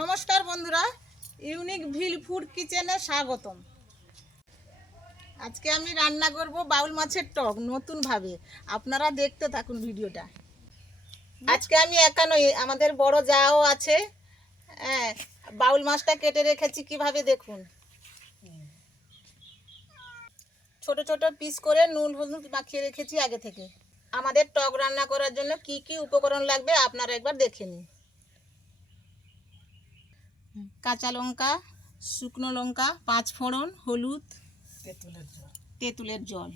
নমস্কার বন্ধুরা, ইউনিক ভিল ফুড কিচেনে স্বাগতম। আজকে আমি রান্না করব বাউল মাছের টক নতুনভাবে। আপনারা দেখতে থাকুন ভিডিওটা। আজকে আমি একা নই, আমাদের বড় যাও আছে। হ্যাঁ, বাউল মাছটা কেটে রেখেছি কিভাবে দেখুন। ছোট ছোট পিস করে নুন হলুদ মাখিয়ে রেখেছি আগে থেকে। আমাদের টক রান্না করার জন্য কি কি উপকরণ লাগবে আপনারা একবার দেখে নিন। কাঁচা লঙ্কা, শুকনো লঙ্কা, 5 ফোড়ন, হলুদ, তেঁতুলের জল।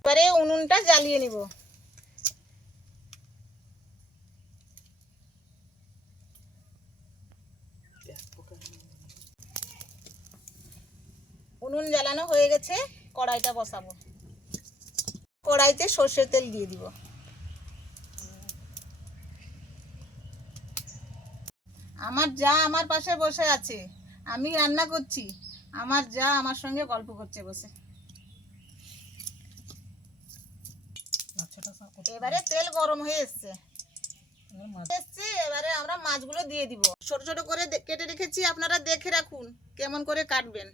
এবারে উনুনটা জ্বালিয়ে নিব। উনুন জ্বালানো হয়ে গেছে, কড়াইটা বসাবো। কড়াইতে সর্ষের তেল দিয়ে দিব। আমার যা আমার পাশে বসে আছে, আমি রান্না করছি, আমার যা আমার সঙ্গে গল্প করছে বসে। এবারে তেল গরম হয়ে এসছে, এবারে আমরা মাছগুলো দিয়ে দিব। ছোট ছোট করে কেটে রেখেছি, আপনারা দেখে রাখুন কেমন করে কাটবেন।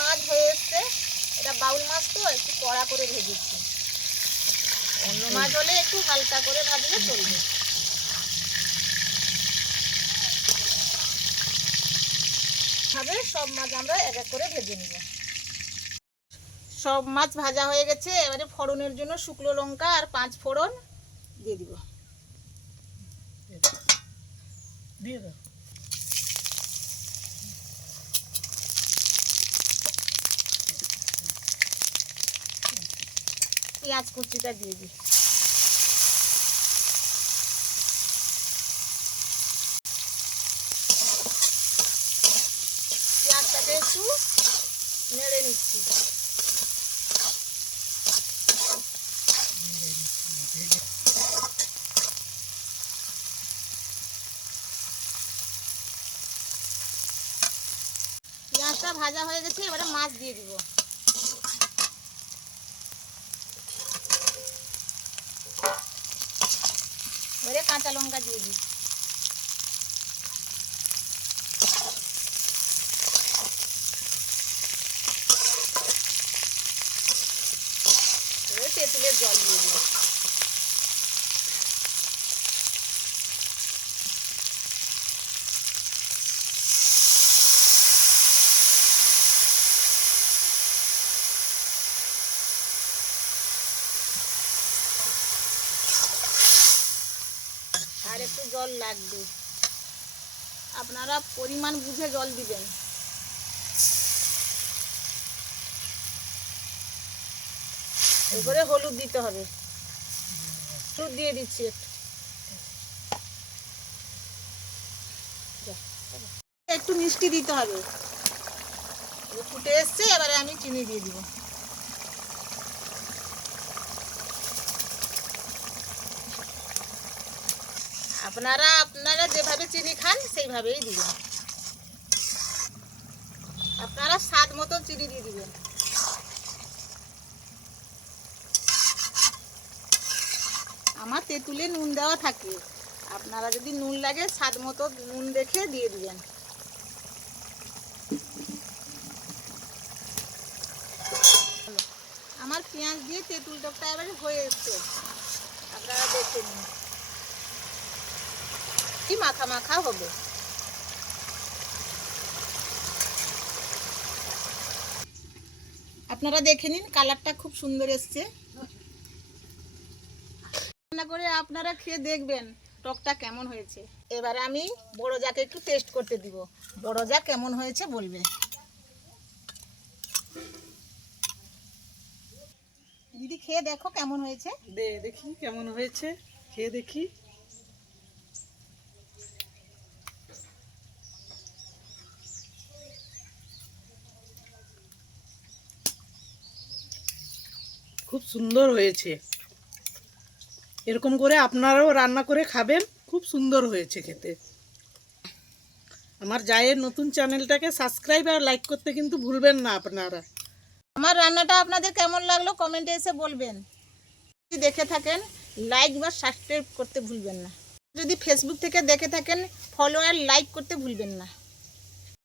মাছ হয়ে এসছে, এটা বাউল মাছ তো একটু কড়া করে ভেজেছি। অন্য মাছ হলে একটু হালকা করে ভাজলে চলবে। ভাবে সব মাছ আমরা এক এক করে ভেজে নিব। সব মাছ ভাজা হয়ে গেছে, এবারে ফোড়নের জন্য শুকনো লঙ্কা আর 5 ফোড়ন দিয়ে দিব। দিয়ে দাও। পেঁয়াজ কুচিটা দিয়ে দিই। পেঁয়াজটাকে একটু নেড়ে নিচ্ছি। পেঁয়াজটা ভাজা হয়ে গেছে, এবারে মাছ দিয়ে দিব। এবারে কাঁচা লঙ্কা দিয়ে দিই। এবারে তেঁতুলের জল দিয়ে দিব। আর একটু জল লাগবে, আপনারা পরিমাণ বুঝে জল দিবেন। এরপরে হলুদ দিতে হবে, হলুদ দিয়ে দিচ্ছি একটু মিষ্টি দিতে হবে। ফুটে এসছে, এবারে আমি চিনি দিয়ে দিব। আপনারা যেভাবে চিনি খান সেইভাবেই দিবেন। আপনারা স্বাদ মতো চিনি দিয়ে দিবেন। আমার তেঁতুলে নুন দেওয়া থাকে, আপনারা যদি নুন লাগে স্বাদ মতো নুন দেখে দিয়ে দিবেন। আমার পেঁয়াজ দিয়ে তেঁতুল টকটা এবারে হয়ে এসছে, আপনারা দেখে নিন। কি মাখা মাখা হবে। আপনারা দেখে নিন, কালারটা খুব সুন্দর এসছে। রান্না করে আপনারা খেয়ে দেখবেন টকটা কেমন হয়েছে। এবারে আমি বড় যাকে একটু টেস্ট করতে দিব, বড় যা কেমন হয়েছে বলবে। দিদি খেয়ে দেখো কেমন হয়েছে। দেখি কেমন হয়েছে, খেয়ে দেখি। খুব সুন্দর হয়েছে। এরকম করে আপনারাও রান্না করে খাবেন, খুব সুন্দর হয়েছে খেতে। আমার জায়ের নতুন চ্যানেলটাকে সাবস্ক্রাইব আর লাইক করতে কিন্তু ভুলবেন না আপনারা। আমার রান্নাটা আপনাদের কেমন লাগলো কমেন্টে এসে বলবেন। যদি দেখে থাকেন লাইক বা সাবস্ক্রাইব করতে ভুলবেন না। যদি ফেসবুক থেকে দেখে থাকেন ফলো আর লাইক করতে ভুলবেন না।